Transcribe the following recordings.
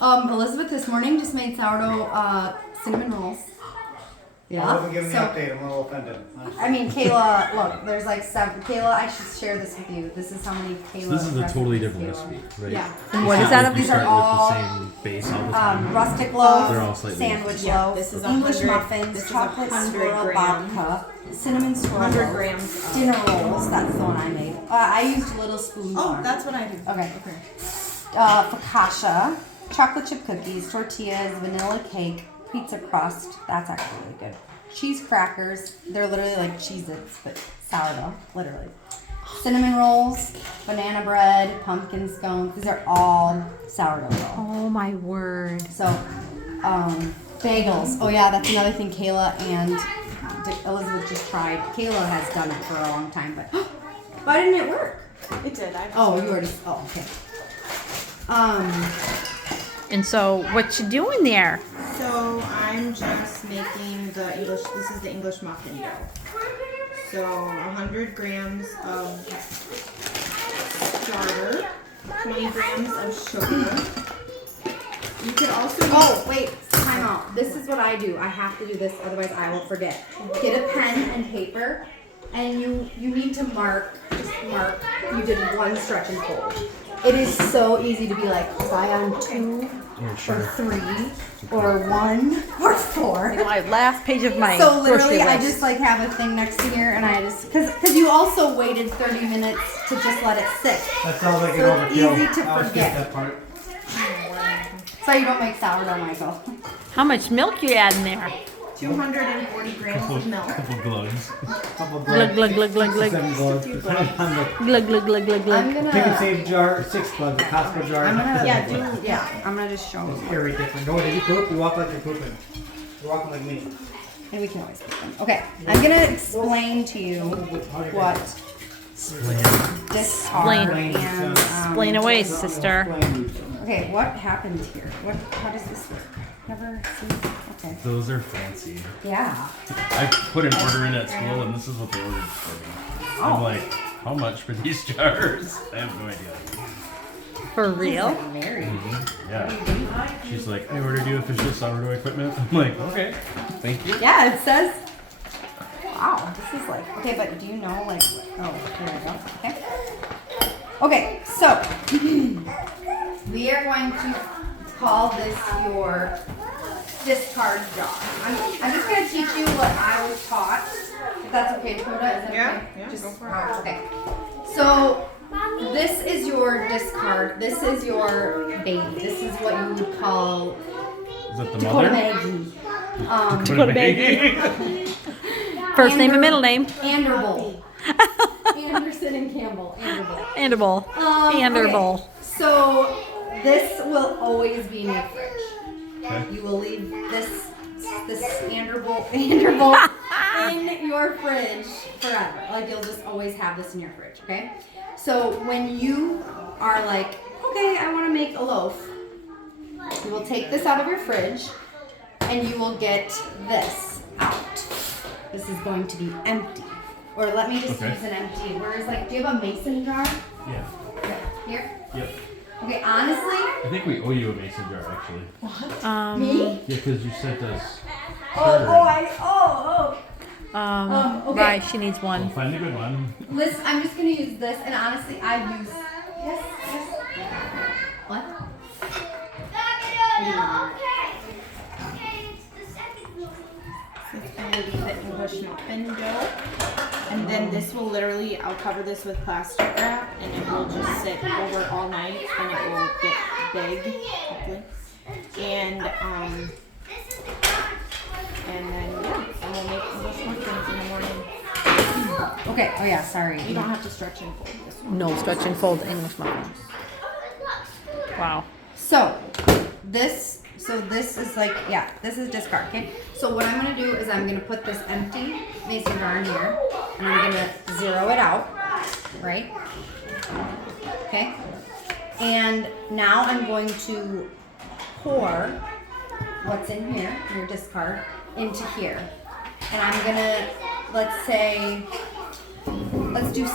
Elizabeth this morning just made sourdough cinnamon rolls. Yeah. I wasn't giving the update. I'm a little offended. I mean, Kayla, look, there's like 7. Kayla, I should share this with you. This is how many Kayla. So this is a totally different Kayla. recipe, right? Yeah. And what is that? You These are start all with the same base all the time. rustic loaf, They're all slightly sandwich different. loaf, This is English 100 muffins, this is chocolate 100 swirl grams. babka, cinnamon swirl 100 loaf, grams. dinner rolls. That's the one I made. I used little spoons. Oh, that's what I do. Okay. Okay. Focaccia, chocolate chip cookies, tortillas, vanilla cake, pizza crust. That's actually really good. Cheese crackers. They're literally like Cheez-Its, but sourdough, literally. Cinnamon rolls, banana bread, pumpkin scones. These are all sourdough roll. Oh my word. So, bagels. Oh yeah, that's another thing Kayla and Elizabeth just tried. Kayla has done it for a long time, but why didn't it work? It did. Oh, you already. Oh, okay. And so, what you doing there? So I'm just making the English. This is the English muffin dough. So 100 grams of starter, 20 grams of sugar. You could also use, Oh, wait, time out. This is what I do. I have to do this, otherwise I will forget. Get a pen and paper, and you need to just mark. You did one stretch and fold. It is so easy to be like, try on 2 or 3 or 1 or 4. My last page of my So literally, grocery I list. just like have a thing next to here, and I just because you also waited 30 minutes to just let it sit, That sounds like an So it's overkill. easy to I'll skip forget. that part. so you don't make sourdough, Michael. How much milk you add in there? 240 grams of milk. Couple glugs. Couple Glug, glug, glug, glug, glug. 7 gloves, depending on the Glug, glug, glug, glug, I'm glug. Pick and gonna, save jar, 6 gloves, the Costco jar. I'm gonna just show It's you, very different. No, did you poop? You walk like you're pooping. You're walking like me. and we can always put them. Okay, I'm gonna explain to you what this are Explain. and Explain away, sister. okay, what happened here? How does this work? Never seen. Okay, Those are fancy. yeah. I put an order in at school, and this is what they ordered for me. I'm like, how much for these jars? I have no idea. For real? Very. Yeah. She's like, I ordered you official sourdough equipment. I'm like, okay, thank you. Yeah, it says. Wow, this is like okay, but do you know like? Oh, here we go. Okay. Okay, so we are going to call this your discard jar. I'm just going to teach you what I was taught. If that's okay, Toda, is that Yeah, okay? yeah, Just, go for it. Okay. So this is your discard. This is your baby. This is what you would call Is that the Dakota mother? Maggie. Dakota baby. First name and middle name. Anderbull. Anderson and Campbell. Anderbull. Anderbull. Okay. Anderbull. So this will always be in your fridge. Okay. You will leave this Anderbull in your fridge forever. Like you'll just always have this in your fridge, okay? So when you are like, okay, I want to make a loaf, you will take this out of your fridge and you will get this out. This is going to be empty. Or let me just Okay. use an empty. Whereas like, do you have a mason jar? Yeah. Here? Yep. Okay, honestly, I think we owe you a mason jar, actually. me? Yeah, because you sent us. Okay. Right, she needs We'll one. find a good one. Listen, I'm just gonna use this, and honestly, I use. Yes. What? It's going to be the English muffin dough. And then this will literally, I'll cover this with plastic wrap and it will just sit over all night and it will get big, hopefully. And then yeah, and we'll make English muffins in the morning. Okay. Oh yeah. Sorry. You don't have to stretch and fold this one. No stretch and fold English muffins. Wow. So this is like, yeah, this is discard. Okay. So what I'm gonna do is I'm gonna put this empty mason jar in here, and I'm gonna zero it out, right? Okay. And now I'm going to pour what's in here, your discard, into here, and I'm gonna, let's do.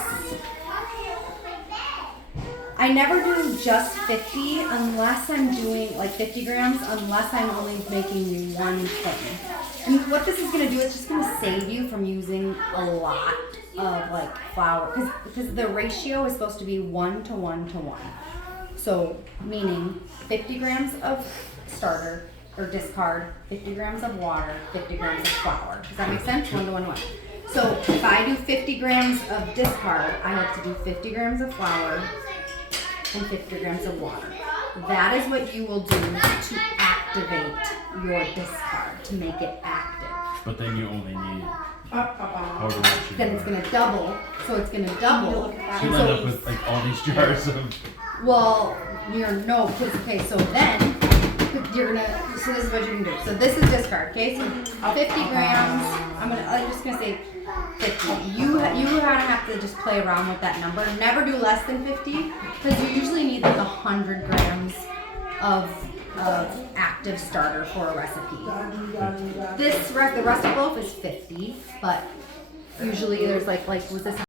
I never do just 50 unless I'm doing like 50 grams, unless I'm only making one thing. And what this is gonna do is just gonna save you from using a lot of like flour, because the ratio is supposed to be 1 to 1 to 1. So meaning 50 grams of starter or discard, 50 grams of water, 50 grams of flour. Does that make sense? 1 to 1 to 1. So if I do 50 grams of discard, I have to do 50 grams of flour and 50 grams of water. That is what you will do to activate your discard, to make it active. But then you only need however much you Then it's gonna double, so it's gonna double. So And you'll end up with like all these jars of. well, no, because okay, so then you're gonna. So this is what you're gonna do. So this is discard. Okay, so 50 grams. I'm just gonna say 50. You gotta have to just play around with that number. Never do less than 50, because you usually need like 100 grams of active starter for a recipe. The rustic loaf is 50, but usually there's like was this